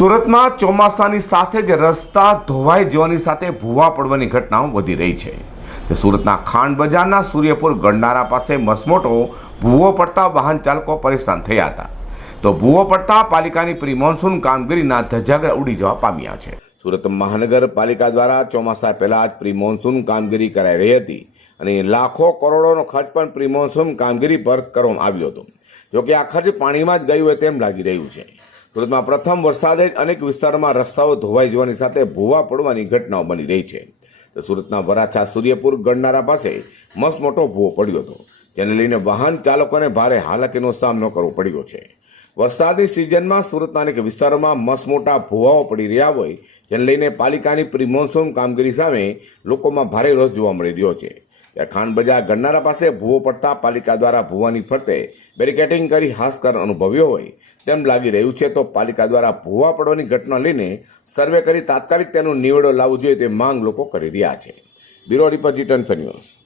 સુરતમાં ચોમાસાની સાથે જ રસ્તા ધોવાઈ જવાની સાથે ભૂવા પડવાની ઘટનાઓ વધી રહી છે. તે સુરતના ખાંડ બજારના સૂર્યપુર ગંડારા પાસે મસમોટો ભૂવો પડતા વાહન ચાલકો પરેશાન થયા હતા. તો ભૂવો પડતા પાલિકાની પ્રી મોન્સૂન કામગીરીના ધજાગર ઉડી જવા પામ્યા છે. સુરત મહાનગરપાલિકા દ્વારા ચોમાસા પહેલાં જ પ્રી મોન્સૂન કામગીરી કરાઈ રહી હતી અને લાખો કરોડોનો ખર્ચ પણ પ્રી મોન્સૂન કામગીરી પર કરવામાં આવ્યો હતો. જોકે આ ખર્ચ પાણીમાં જ ગયું હોય તેમ લાગી રહ્યું છે. સુરતમાં પ્રથમ વરસાદે અનેક વિસ્તારોમાં રસ્તાઓ ધોવાઈ જવાની સાથે ભૂવા પડવાની ઘટનાઓ બની રહી છે. તો સુરતના વરાછા સૂર્યપુર ગણનારા પાસે મસ્ત મોટો ભૂવો પડ્યો હતો. જેને લઈને વાહન ચાલકોને ભારે હાલાકીનો સામનો કરવો પડ્યો છે. વરસાદની સિઝનમાં સુરતના અનેક વિસ્તારોમાં મસમોટા મોટા ભૂવાઓ પડી રહ્યા હોય, જેને લઈને પાલિકાની પ્રી મોન્સૂન કામગીરી સામે લોકોમાં ભારે રસ જોવા મળી રહ્યો છે. ત્યારે ખાન બજાર ગણનારા પાસે ભૂવો પડતા પાલિકા દ્વારા ભૂવાની ફરતે બેરિકેટિંગ કરી હાસકર અનુભવ્યો હોય તેમ લાગી રહ્યું છે, તો પાલિકા દ્વારા ભૂવા પડવાની ઘટના લઈને સર્વે કરી તાત્કાલિક તેનો નિવેડો લાવવો જોઈએ તે માંગ લોકો કરી રહ્યા છે. Bureau report G twenty news.